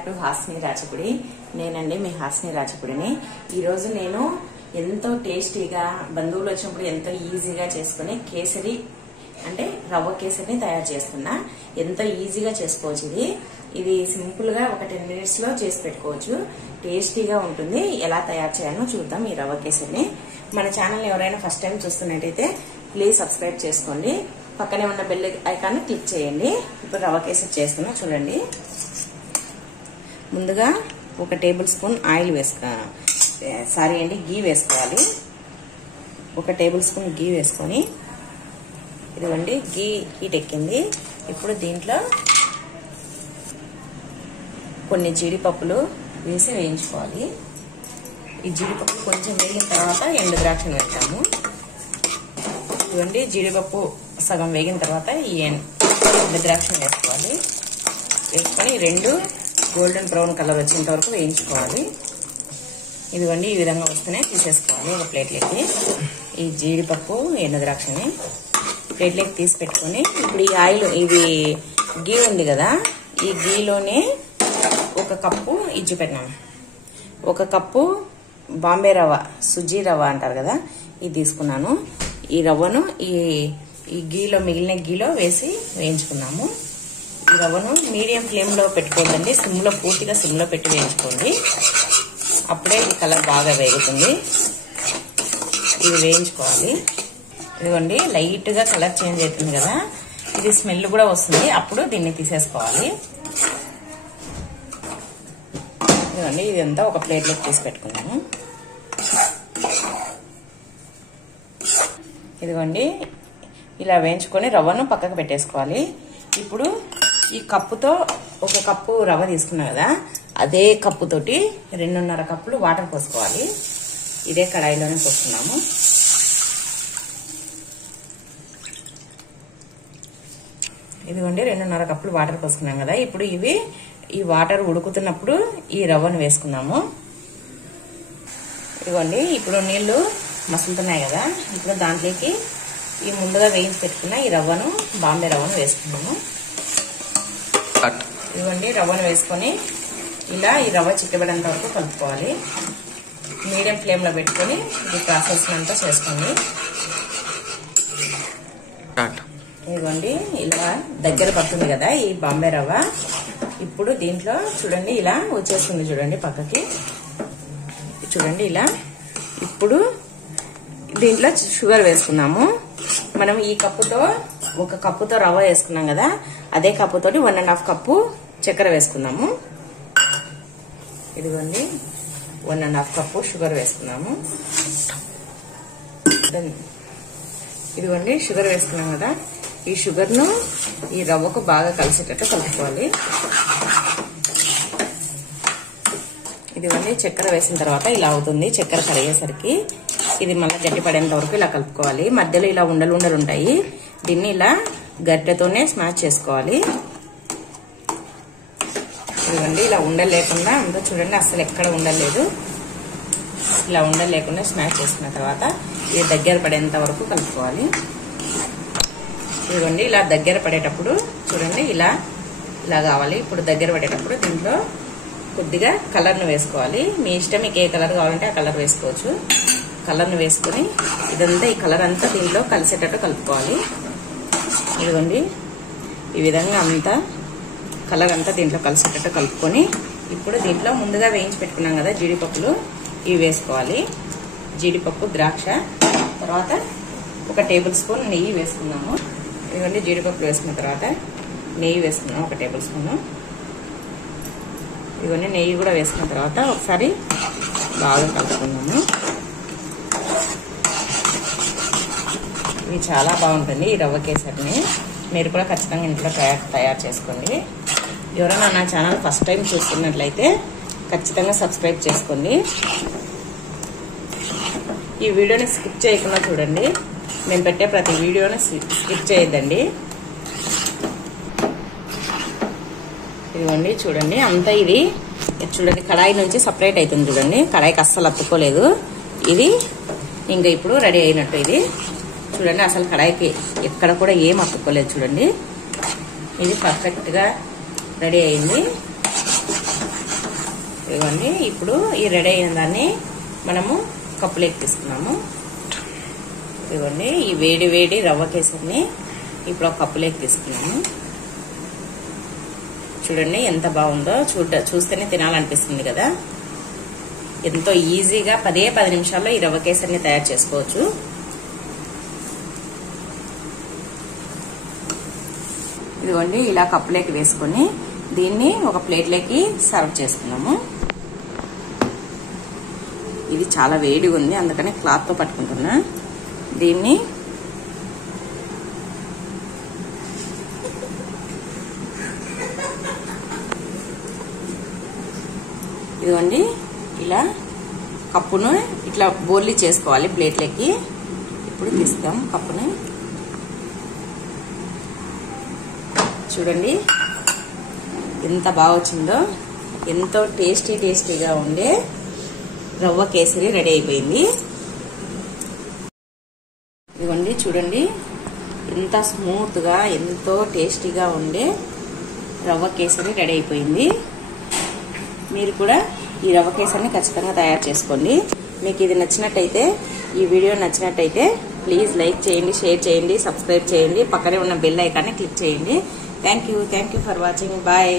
Back to Hasni రాచపుడి. నేనండి మీ హాస్ని రాచపుడిని. ఈరోజు నేను ఎంతో టేస్టీగా బంధువులు వచ్చినప్పుడు ఎంతో ఈజీగా చేసుకునే కేసరి అంటే రవ్వ కేసరిని తయారు చేస్తున్నా. ఎంతో ఈజీగా చేసుకోవచ్చు. ఇది సింపుల్ గా ఒక 10 minutes లో చేసి పెట్టుకోవచ్చు. టేస్టీగా ఉంటుంది. ఎలా తయారు చేయాలో చూద్దాం ఈ రవ్వ కేసరిని. మన ఛానల్ ఎవరైనా ఫస్ట్ టైం చూస్తున్నట్టయితే ప్లీజ్ సబ్స్క్రైబ్ చేసుకోండి. పక్కనే ఉన్న బెల్ ఐకాన్ క్లిక్ చేయండి. ఇప్పుడు రవ్వ కేసరి చేస్తున్నా చూడండి. ముందుగా 1 టేబుల్ స్పూన్ ఆయిల్ గీ వేసుకోవాలి. 1 టేబుల్ స్పూన్ గీ వేసుకొని ఇదిగోండి గీ హీట్ ఎక్కింది. ఇప్పుడు దీంట్లో కొన్ని జీడిపప్పులు వేసి వేయించుకోవాలి. ఈ జీడిపప్పు కొంచెం వేగిన తర్వాత ఎండు ద్రాక్షను వేస్తాము. ఇదిగోండి జీడిపప్పు సగం వేగిన తర్వాత ఈ ఎండు ద్రాక్షను వేసుకోవాలి. వేసుకొని 2 గోల్డెన్ బ్రౌన్ కలర్ వచ్చేంత వరకు వేయించుకోవాలి. ఇదిగోండి ఈ విధంగా వస్తేనే తీసేసుకోవాలి ఒక ప్లేట్లోకి. ఈ జీడిపప్పు ఎండు ద్రాక్షని ప్లేట్లోకి తీసి పెట్టుకొని ఇప్పుడు ఈ ఆయిల్ ఇది గీ ఉంది కదా, ఈ గీలోనే 1 కప్పు ఇజ్జు పెట్టినాము. 1 కప్పు బాంబే రవ్వ, సుజీ రవ్వ అంటారు కదా, ఇది తీసుకున్నాను. ఈ రవ్వను ఈ గీలో మిగిలిన గీలో వేసి వేయించుకున్నాము. ఈ రవ్వను మీడియం ఫ్లేమ్ లో పెట్టుకోండి. పూర్తిగా సిమ్ లో పెట్టి వేయించుకోండి. అప్పుడే ఈ కలర్ బాగా వేగుతుంది. ఇది వేయించుకోవాలి. ఇదిగోండి లైట్ గా కలర్ చేంజ్ అవుతుంది కదా, ఇది స్మెల్ కూడా వస్తుంది. అప్పుడు దీన్ని తీసేసుకోవాలి. ఇదిగోండి ఇదంతా ఒక ప్లేట్లోకి తీసి పెట్టుకున్నాము. ఇదిగోండి ఇలా వేయించుకొని రవ్వను పక్కకు పెట్టేసుకోవాలి. ఇప్పుడు ఈ కప్పుతో 1 కప్పు రవ్వ తీసుకున్నా కదా, అదే కప్పుతోటి 2.5 కప్పులు వాటర్ పోసుకోవాలి. ఇదే కడాయిలోనే పోసుకున్నాము. ఇదిగోండి 2.5 కప్పులు వాటర్ పోసుకున్నాం కదా. ఇప్పుడు ఈ వాటర్ ఉడుకుతున్నప్పుడు ఈ రవ్వను వేసుకున్నాము. ఇదిగోండి ఇప్పుడు నీళ్లు మసులుతున్నాయి కదా, ఇప్పుడు దాంట్లోకి ఈ ముందుగా వేయించి పెట్టుకున్న ఈ రవ్వను, బాంబే రవ్వను వేసుకున్నాము. ఇదిగోండి రవ్వను వేసుకొని ఇలా ఈ రవ్వ చిక్కబడేంత వరకు కలుపుకోవాలి. మీడియం ఫ్లేమ్ లో పెట్టుకొని ఈ ప్రాసెస్ అంతా చేసుకోండి. ఇదిగోండి ఇలా దగ్గర పడుతుంది కదా ఈ బాంబే రవ్వ. ఇప్పుడు దీంట్లో చూడండి ఇలా వచ్చేస్తుంది చూడండి పక్కకి. చూడండి ఇలా. ఇప్పుడు దీంట్లో షుగర్ వేసుకున్నాము. మనం ఈ కప్పుతో 1 కప్పుతో రవ్వ వేసుకున్నాం కదా, అదే కప్పుతోటి 1.5 కప్పు చక్కెర వేసుకున్నాము. ఇదిగోండి 1.5 కప్పు షుగర్ వేసుకున్నాము. ఇదిగోండి షుగర్ వేసుకున్నాం కదా, ఈ షుగర్ ను ఈ రవ్వకు బాగా కలిసేటట్టు కలుపుకోవాలి. ఇదిగోండి చక్కెర వేసిన తర్వాత ఇలా అవుతుంది. చక్కెర కరిగేసరికి ఇది మళ్ళీ గట్టి పడేంత వరకు ఇలా కలుపుకోవాలి. మధ్యలో ఇలా ఉండలు ఉంటాయి. దీన్ని ఇలా గట్టెతోనే స్మాష్ చేసుకోవాలి. ఇదిగోండి ఇలా ఉండలు లేకుండా అంతా చూడండి, అసలు ఎక్కడ ఉండలేదు. ఇలా ఉండలు లేకుండా స్మాష్ చేసుకున్న తర్వాత ఇది దగ్గర పడేంత వరకు కలుపుకోవాలి. ఇదిగోండి ఇలా దగ్గర పడేటప్పుడు చూడండి ఇలా కావాలి. ఇప్పుడు దగ్గర పడేటప్పుడు దీంట్లో కొద్దిగా కలర్ను వేసుకోవాలి. మీ ఇష్టం, మీకు ఏ కలర్ కావాలంటే ఆ కలర్ వేసుకోవచ్చు. కలర్ను వేసుకొని ఇదంతా ఈ కలర్ అంతా దీంట్లో కలిసేటట్టు కలుపుకోవాలి. ఇదిగోండి ఈ విధంగా అంతా కలర్ అంతా దీంట్లో కలిసేటట్టు కలుపుకొని ఇప్పుడు దీంట్లో ముందుగా వేయించి పెట్టుకున్నాం కదా జీడిపప్పులు, ఇవి వేసుకోవాలి. జీడిపప్పు, ద్రాక్ష, తర్వాత 1 టేబుల్ స్పూన్ నెయ్యి వేసుకున్నాము. ఇదిగోండి జీడిపప్పులు వేసుకున్న తర్వాత నెయ్యి వేసుకున్నాము 1 టేబుల్ స్పూన్. ఇవన్నీ నెయ్యి కూడా వేసుకున్న తర్వాత ఒకసారి బాగా కలుపుకున్నాము. ఇది చాలా బాగుంటుంది ఈ రవ్వ కేసరిని. మీరు కూడా ఖచ్చితంగా ఇంట్లో తయారు చేసుకోండి. ఎవరైనా నా ఛానల్ ఫస్ట్ టైం చూస్తున్నట్లయితే ఖచ్చితంగా సబ్స్క్రైబ్ చేసుకోండి. ఈ వీడియోని స్కిప్ చేయకుండా చూడండి. నేను పెట్టే ప్రతి వీడియోని స్కిప్ చేయొద్దండి. ఇదిగోండి చూడండి అంతా ఇది చూడండి కడాయి నుంచి సపరేట్ అవుతుంది చూడండి. కడాయికి అస్సలు అతుక్కోలేదు. ఇది ఇంకా ఇప్పుడు రెడీ అయినట్టు. ఇది చూడండి అసలు కడాయికి ఎక్కడ కూడా ఏం అతుక్కోలేదు చూడండి. ఇది పర్ఫెక్ట్ గా రెడీ అయింది. ఇదిగోండి ఇప్పుడు ఈ రెడీ అయిన దాన్ని మనము కప్పులోకి తీసుకున్నాము. ఇదిగోండి ఈ వేడి వేడి రవ్వ కేసరిని ఇప్పుడు ఒక కప్పులోకి తీసుకున్నాము. చూడండి ఎంత బాగుందో, చూస్తేనే తినాలనిపిస్తుంది కదా. ఎంతో ఈజీగా 10 నిమిషాల్లో ఈ రవ్వ కేసరిని తయారు చేసుకోవచ్చు. ఇదిగోండి ఇలా కప్పులోకి వేసుకొని దీన్ని ఒక ప్లేట్లోకి సర్వ్ చేసుకున్నాము. ఇది చాలా వేడిగా ఉంది, అందుకని క్లాత్ తో పట్టుకుంటున్నా. దీన్ని ఇదిగోండి ఇలా కప్పును ఇట్లా బోర్లీ చేసుకోవాలి ప్లేట్లోకి. ఇప్పుడు తీస్తాం కప్పుని. చూడండి ఎంత బాగా వచ్చిందో. ఎంతో టేస్టీగా ఉండే రవ్వ కేసరి రెడీ అయిపోయింది. ఇదిగోండి చూడండి ఎంత స్మూత్ గా ఎంతో టేస్టీగా ఉండే రవ్వ కేసరి రెడీ అయిపోయింది. మీరు కూడా ఈ రవ్వ కేసరిని ఖచ్చితంగా తయారు చేసుకోండి. మీకు ఇది నచ్చినట్టయితే, ఈ వీడియో నచ్చినట్టయితే ప్లీజ్ లైక్ చేయండి, షేర్ చేయండి, సబ్స్క్రైబ్ చేయండి, పక్కనే ఉన్న బెల్ ఐకాన్ని క్లిక్ చేయండి. Thank you for watching. Bye.